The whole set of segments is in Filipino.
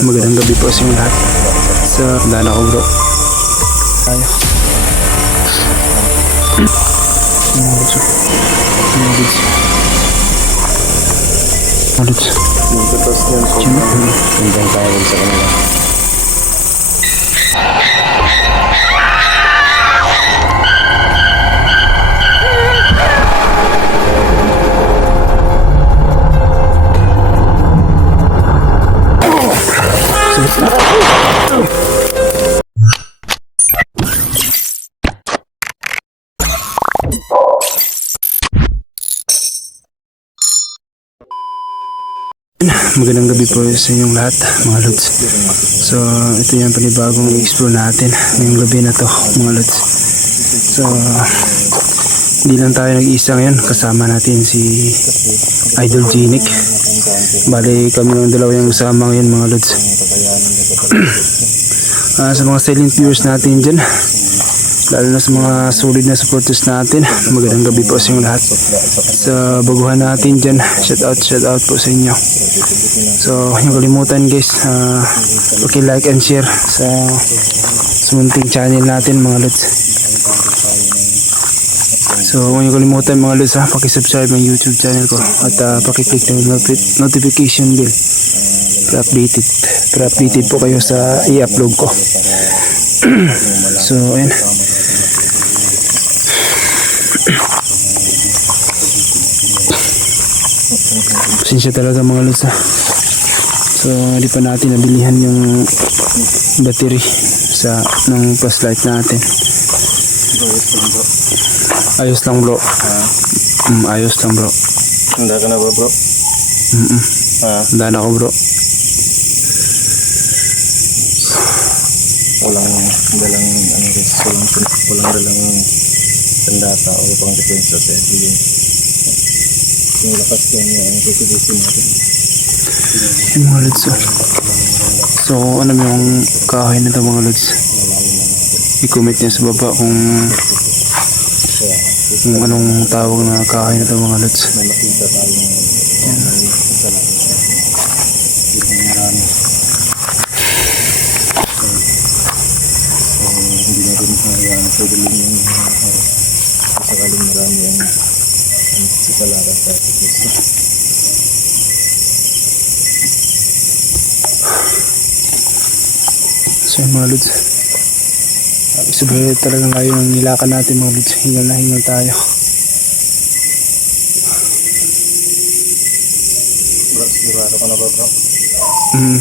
Magandang gabi po sa inyo lahat. Sa daan ako bro. Tayo. Maluts. Hanggang tayo sa kanila. Magandang gabi po sa inyong lahat mga lods. So ito yung panibagong i-explore natin ngayong gabi na to mga lods. So hindi lang tayo nag-isa ngayon, kasama natin si Idol Genic. Bali kami ng dalawa yung kasama ngayon mga lods. Sa mga silent viewers natin dyan, lalo na sa mga solid na supporters natin, magandang gabi po sa inyong lahat. Sa baguhan natin dyan, shout out po sa inyo. So huwag kalimutan guys, like and share sa munting channel natin mga lods. So huwag kalimutan mga lods, pakisubscribe ang YouTube channel ko at pakiclick ng notification bell para updated po kayo sa i-upload ko. So ayun, pasensya talaga mga lods. So hindi pa natin nabilihan yung battery sa ng flashlight natin. Ayos lang bro. Ayos lang bro. Handa ka na ba bro? Handa na ako bro. Walang dalang walang dalang sandata o pang depensa sa FBA. Yung lakas lang yung tutubusin natin. Yung mga lods. So ano yung kahoy na ito mga lods? I-comment niya sa baba kung anong tawag na kahoy na ito mga lods. May makita tayong hindi na rin pwede lang yung sakaling marami ang sipalaran sa Kristo. So mga lods, sobrang talagang kayo ng nilakan natin mga lods. Hingal na hingal tayo. Bro, sigurado ka na ba bro? Yan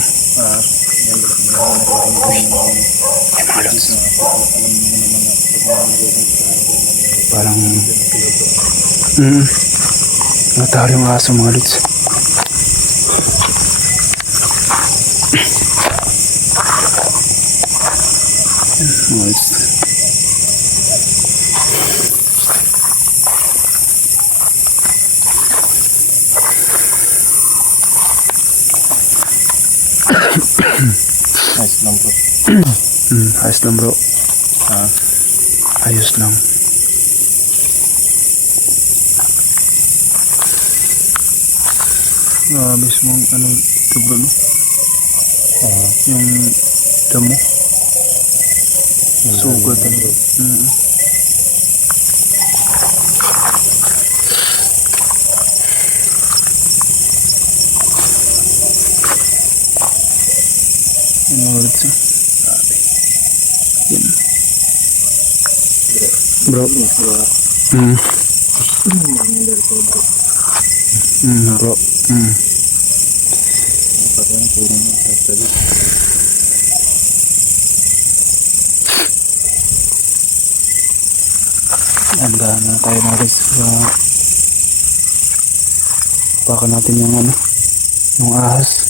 mga lods, parang natahol yung aso mga lods. Mga lods, nice lang bro. ayos lang bro. Ayos lang. Mismong ano ito bro no? Yung damo. Sugat talaga. Yung mga lods. Grabe. Yan. Bro. Bro. Andahan na tayo mga lods. Baka natin yung ano, yung ahas.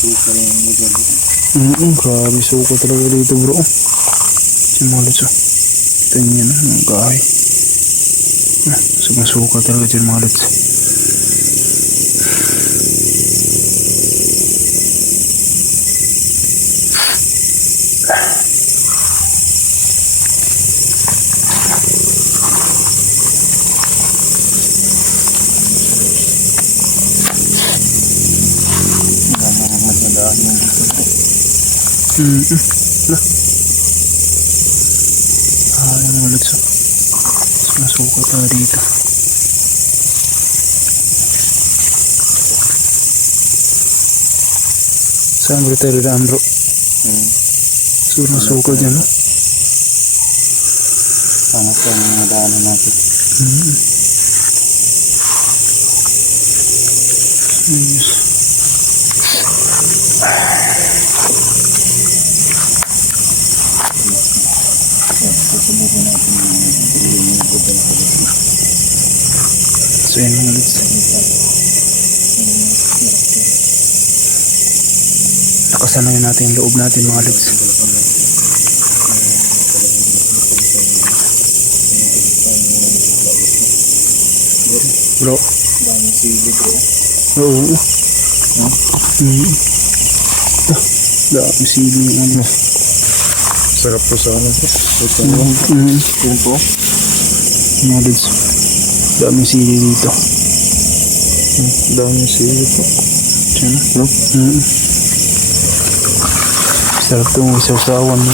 Super yung lugar dito. Grabe suko talaga dito bro. Si mga lods. Kita niyo yan, ang kahoy. Sobrang suka talaga dyan mga lods. Na. Yung mga lods. Masukat tayo dito. Saan bro tayo daan bro? Sobrang sukal dyan no? Tama po ang mga daanan natin. Ayos. Susubukan natin yung hotel ko. So yun mga lods. Nakasanayan natin yung loob natin mga lods. Bro. Daming sili bro. Oo. Dami sili yung ano. Sarap po sa ano po. Yun po. Mga lods. Daming sili dito. Daming sili po. Diyan na. No? Sarap itong isaw-sawan mo.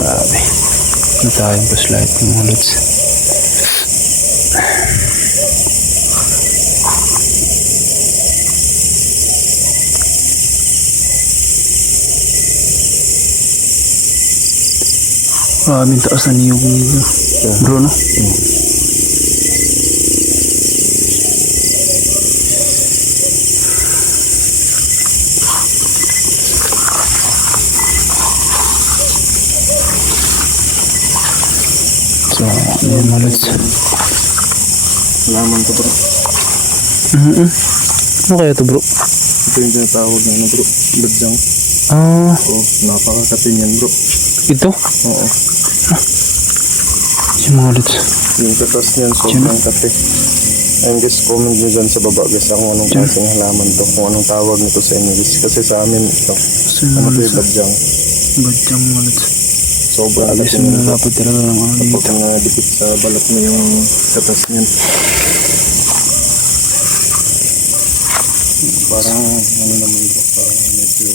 Grabe. Ano tayong flashlight mga lods. Maraming taas na niyog nito. Bro no? So, yun mga lods. Laman to bro. Ano kaya to bro? Ito yung tinatawag na ano bro. Badyang. Oo, napakakatin yan bro. Ito? Oo. Yung mga lods. Yung katas niyan sobrang kate. Ang guys, comment nyo dyan sa baba guys kung anong klaseng halaman to. Kung anong tawag nito sa inyo guys. Kasi sa amin ito. So, yung Ano mga to lods. yung badyang. Badyang mga lods. Sobrang Alis kate mo niyan na bro. dapat talaga ng ano dito. Kapag dikit sa balat mo yung katas niyan. Parang ano naman bro. Parang medyo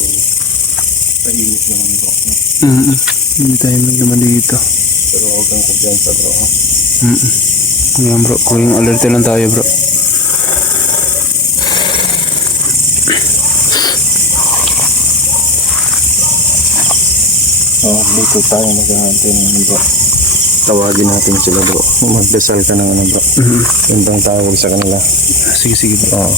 painit naman bro. No? Hindi tayo naman dito. Pero huwag kang kumpiyansa bro. Ha? Ngayon bro, kuring alert lang tayo bro. Dito tayo maghahantay ng ano bro. Tawagin natin sila bro. Magdasal ka ng ano bro. Yun bang tawag sa kanila. Sige sige bro. Oo.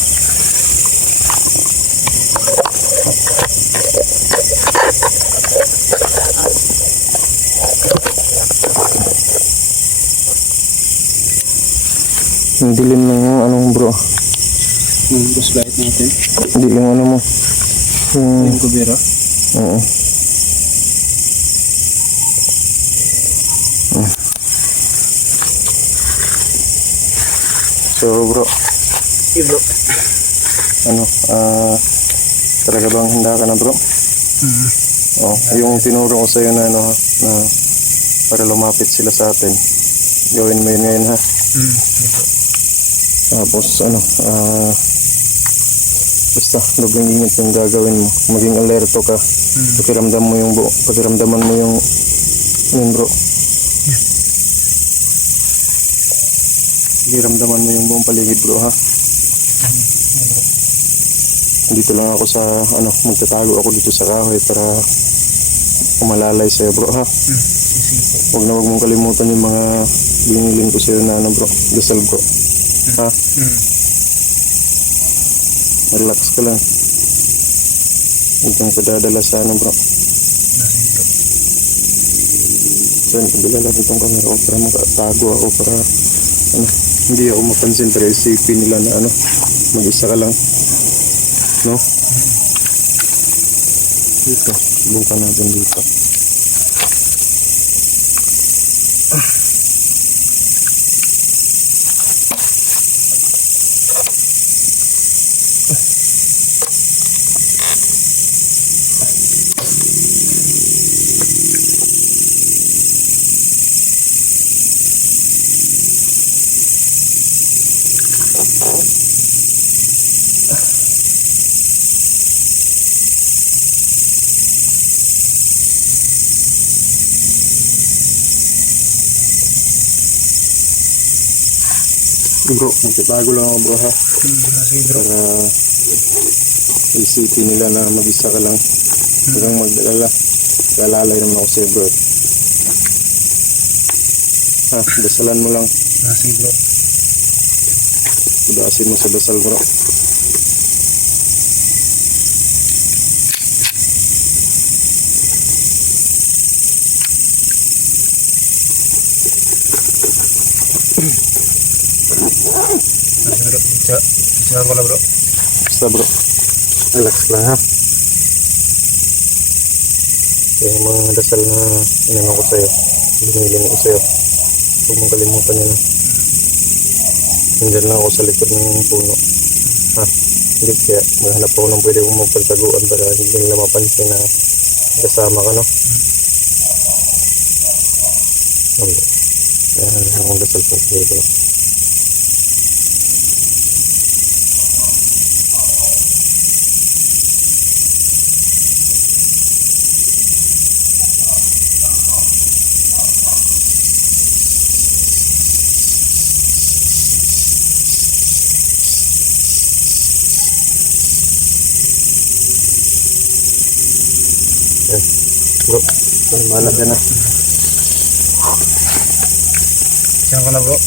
Ang dilim ng anong bro. Yung flashlight natin. Hindi yung ano mo. Yung kubera. Oo. So bro, Hey bro. ano, talaga bang handa ka na bro? Oh, yung tinuro ko sa'yo na ano ha, na para lumapit sila sa atin. Gawin mo yun ngayon ha. Tapos ano, basta dobleng ingat yung gagawin mo. Maging alerto ka. Pakiramdam mo yung buo, pakiramdaman mo yung yun bro. Pakiramdaman mo yung buong paligid bro ha. Dito lang ako sa ano, magtatago ako dito sa kahoy para umalalay sa'yo bro ha. Huwag na huwag mong kalimutan yung mga binilin ko sa'yo na ano bro, dasal bro ha. Relax ka lang, huwag kang padadala sa ano bro. So kabila lang itong camera ko para makatago ako, para ano, hindi ako mapansin, pero isipin nila na ano, mag-isa ka lang, no? Dito, subukan natin dito. Bro, magtatago lang ako bro ha. Sige bro. Para isipin nila na mag-isa ka lang. Huwag kang magdalala. Kalalay naman ako sa'yo bro. Ha, dasalan mo lang. Sige bro. Tudasin mo sa dasal bro. Sige bro. Bisa ko lang bro. Basta bro, relax lang ha. Yung mga dasal na inano ko sa'yo, binilin ko sa'yo, huwag mong kalimutan yun ha. Nandyan lang ako sa likod ng puno ha. Hindi kaya maghanap ako ng pwede kong magpagtaguan para hindi nila mapansin na kasama ka no. Okay. Kaya akong dasal pa sa'yo bro. Yan. Bro, bahala ka na. Siyan ko na bro.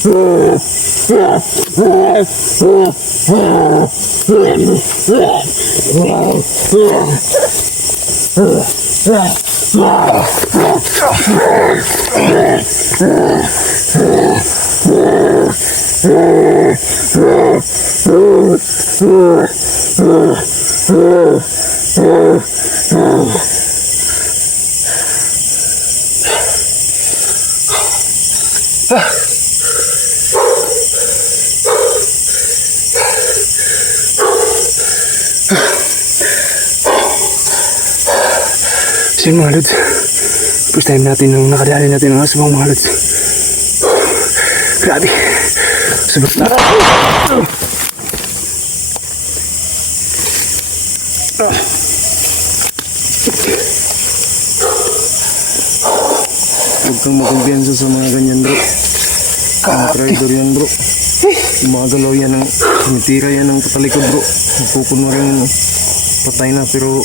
So yun mga lods, first time natin nang nakadali natin ng aswang mga lods. Grabe. Sobrang na. Huwag kang makumpiyansa sa mga ganyan bro. Mga traitor yan bro. Yung mga galaw yan ng tumitira yan ng katalikod bro. Nagkukuno rin patay na pero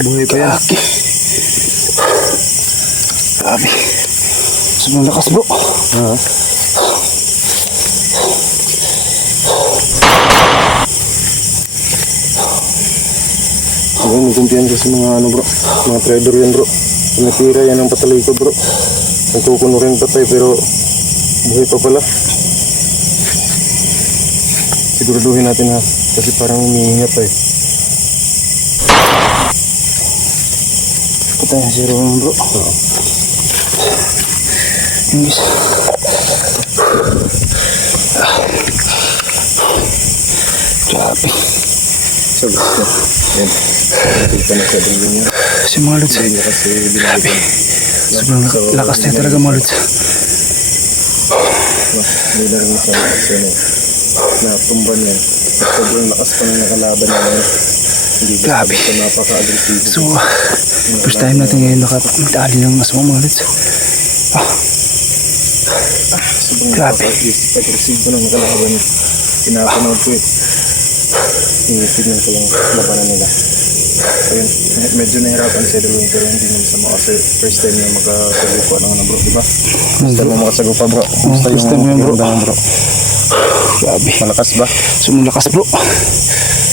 buhay pa yan. Grabe. Sobrang lakas bro. Ha? Huwag mo kumpiyansa sa mga ano bro. Mga traitor yan bro. Tumitira yan ng patalikod bro. Nagkukuno rin patay pero buhay pa pala. Siguraduhin natin ha. Kasi parang umiingat eh. Patay na si Roman bro. Oo. Yung isa. Grabe. So gusto. Yan. Nakita na siya din yun. Si mga lods. Hindi niya kasi Grabe. binalik. Sobrang lakas na talaga mga lods. May lang sa kasi na tumba niya. At sobrang lakas pa ng kalaban niya. Hindi ba Grabe. sa napaka-agresibo. So, first time natin ngayon magdali ng aswang mga lods. Sobrang Grabe. napaka-agresibo ng kalaban. Pinapanood ko eh. Tingnan ko yung labanan nila. So yun, medyo nahirapan si Edwin pero hindi naman sa mga kasi first time na makasagwa ng ano bro, diba? First time na makasagwa pa bro. Basta first time yun, bro. yung bro. Grabe. Malakas ba? Sobrang lakas bro.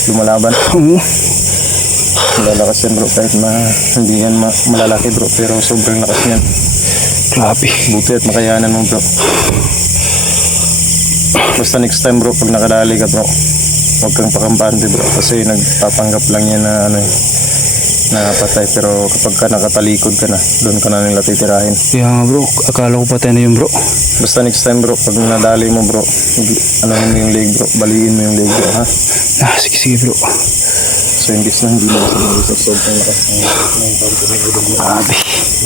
Lumalaban. Oo. Malalakas yan bro kahit hindi yan malalaki bro pero sobrang lakas yan. Grabe. Buti at makayanan mo bro. Basta next time bro pag nakadali ka bro, huwag kang pakampante bro kasi nagpapanggap lang yan na ano na patay pero kapag ka nakatalikod ka na doon ka na nila titirahin. Kaya nga bro, akala ko patay na yun bro. Basta next time bro pag nadali mo bro, ano mo yung leg bro, baliin mo yung leg bro ha. Sige bro. So yung gis na hindi mo sa sobrang lakas ng kampo ng ilog mo. Grabe.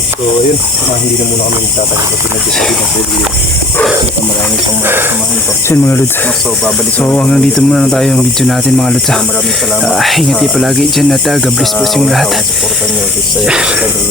So ayun, hindi na muna kami magtatagal kasi nag-decide na pwede yun. Kasi maraming pang mga kasamahan ko. So yun mga lods. So babalik So hanggang dito muna tayo ang video natin mga lods. Maraming salamat. Ingat kayo palagi dyan at God bless po sa inyong lahat. Supportan nyo.